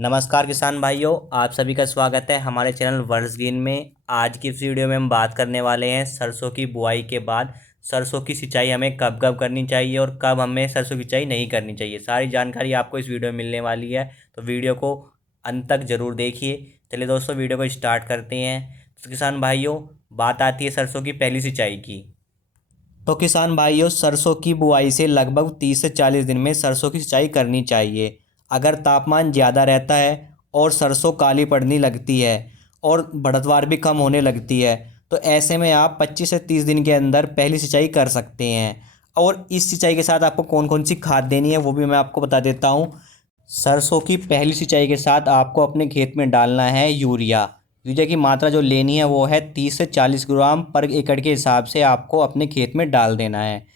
नमस्कार किसान भाइयों, आप सभी का स्वागत है हमारे चैनल वर्ल्ड ग्रीन में। आज की इस वीडियो में हम बात करने वाले हैं सरसों की बुआई के बाद सरसों की सिंचाई हमें कब कब करनी चाहिए और कब हमें सरसों की सिंचाई नहीं करनी चाहिए। सारी जानकारी आपको इस वीडियो में मिलने वाली है, तो वीडियो को अंत तक ज़रूर देखिए। चलिए दोस्तों, वीडियो को स्टार्ट करते हैं। तो किसान भाइयों, बात आती है सरसों की पहली सिंचाई की। तो किसान भाइयों, सरसों की बुआई से लगभग 30 से 40 दिन में सरसों की सिंचाई करनी चाहिए। अगर तापमान ज़्यादा रहता है और सरसों काली पड़ने लगती है और बढ़तवार भी कम होने लगती है, तो ऐसे में आप 25 से 30 दिन के अंदर पहली सिंचाई कर सकते हैं। और इस सिंचाई के साथ आपको कौन कौन सी खाद देनी है वो भी मैं आपको बता देता हूँ। सरसों की पहली सिंचाई के साथ आपको अपने खेत में डालना है यूरिया। यूरिया की मात्रा जो लेनी है वो है 30 से 40 ग्राम पर एकड़ के हिसाब से आपको अपने खेत में डाल देना है।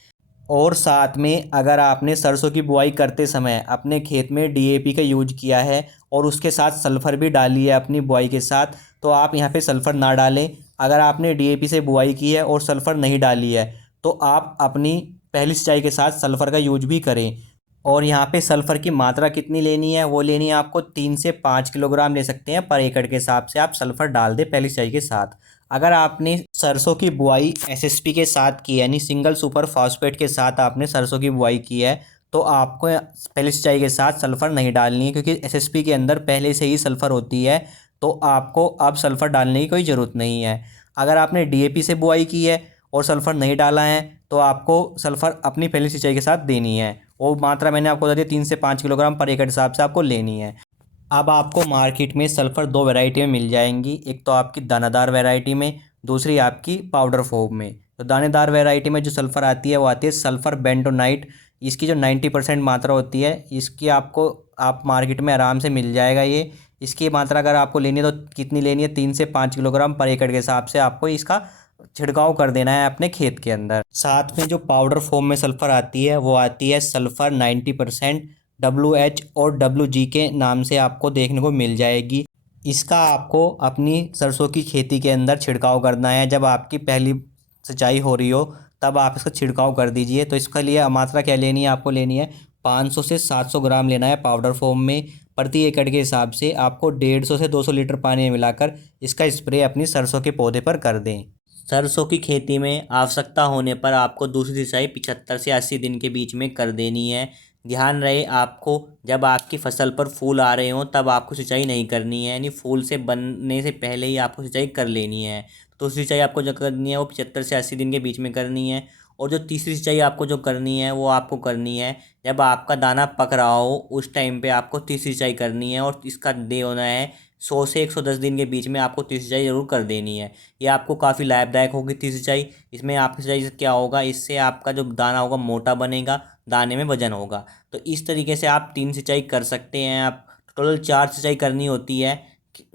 और साथ में अगर आपने सरसों की बुआई करते समय अपने खेत में डीएपी का यूज किया है और उसके साथ सल्फ़र भी डाली है अपनी बुआई के साथ, तो आप यहाँ पे सल्फ़र ना डालें। अगर आपने डीएपी से बुआई की है और सल्फ़र नहीं डाली है, तो आप अपनी पहली सिंचाई के साथ सल्फ़र का यूज भी करें। और यहाँ पे सल्फ़र की मात्रा कितनी लेनी है, वो लेनी है आपको 3 से 5 किलोग्राम ले सकते हैं पर एकड़ के हिसाब से आप सल्फ़र डाल दें पहली सिंचाई के साथ। अगर आपने सरसों की बुआई एसएसपी के साथ की है, यानी सिंगल सुपर फॉस्फेट के साथ आपने सरसों की बुआई की है, तो आपको पहली सिंचाई के साथ सल्फ़र नहीं डालनी है, क्योंकि एसएसपी के अंदर पहले से ही सल्फ़र होती है। तो आपको अब सल्फ़र डालने की कोई ज़रूरत नहीं है। अगर आपने डीएपी से बुआई की है और सल्फ़र नहीं डाला है, तो आपको सल्फ़र अपनी पहली सिंचाई के साथ देनी है। वो मात्रा मैंने आपको बता दी, 3 से 5 किलोग्राम पर एकड़ हिसाब से आपको लेनी है। अब आपको मार्केट में सल्फ़र दो वैरायटी में मिल जाएंगी। एक तो आपकी दानादार वैरायटी में, दूसरी आपकी पाउडर फॉर्म में। तो दानेदार वैरायटी में जो सल्फ़र आती है वो आती है सल्फ़र बेंटोनाइट। इसकी जो 90% मात्रा होती है, इसकी आपको आप मार्केट में आराम से मिल जाएगा ये। इसकी मात्रा अगर आपको लेनी है तो कितनी लेनी है, 3 से 5 किलोग्राम पर एकड़ के हिसाब से आपको इसका छिड़काव कर देना है अपने खेत के अंदर। साथ में जो पाउडर फॉर्म में सल्फ़र आती है वो आती है सल्फ़र 90% WH और WG के नाम से आपको देखने को मिल जाएगी। इसका आपको अपनी सरसों की खेती के अंदर छिड़काव करना है। जब आपकी पहली सिंचाई हो रही हो तब आप इसका छिड़काव कर दीजिए। तो इसके लिए मात्रा क्या लेनी है, आपको लेनी है 500 से 700 ग्राम लेना है पाउडर फॉर्म में। प्रति एकड़ के हिसाब से आपको 150 से 200 लीटर पानी में मिलाकर इसका स्प्रे अपनी सरसों के पौधे पर कर दें। सरसों की खेती में आवश्यकता होने पर आपको दूसरी सिंचाई 75 से 80 दिन के बीच में कर देनी है। ध्यान रहे, आपको जब आपकी फसल पर फूल आ रहे हों तब आपको सिंचाई नहीं करनी है, यानी फूल से बनने से पहले ही आपको सिंचाई कर लेनी है। तो दूसरी सिंचाई आपको जो करनी है वो 75 से 80 दिन के बीच में करनी है। और जो तीसरी सिंचाई आपको जो करनी है वो आपको करनी है जब आपका दाना पक रहा हो, उस टाइम पे आपको तीसरी सिंचाई करनी है। और इसका डे होना है 100 से 110 दिन के बीच में आपको तीसरी सिंचाई जरूर कर देनी है। ये आपको काफ़ी लाभदायक होगी तीसरी सिंचाई। इसमें आपकी सिंचाई से क्या होगा, इससे आपका जो दाना होगा मोटा बनेगा, दाने में वजन होगा। तो इस तरीके से आप 3 सिंचाई कर सकते हैं। आप टोटल 4 सिंचाई करनी होती है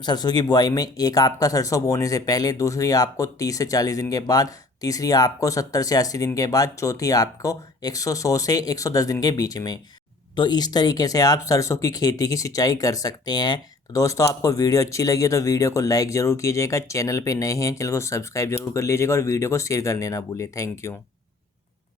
सरसों की बुआई में। एक आपका सरसों बोने से पहले, दूसरी आपको 30 से 40 दिन के बाद, तीसरी आपको 70 से 80 दिन के बाद, चौथी आपको 100 से 110 दिन के बीच में। तो इस तरीके से आप सरसों की खेती की सिंचाई कर सकते हैं। तो दोस्तों, आपको वीडियो अच्छी लगी है तो वीडियो को लाइक ज़रूर कीजिएगा। चैनल पे नए हैं, चैनल को सब्सक्राइब जरूर कर लीजिएगा और वीडियो को शेयर करने ना भूलिए। Thank you.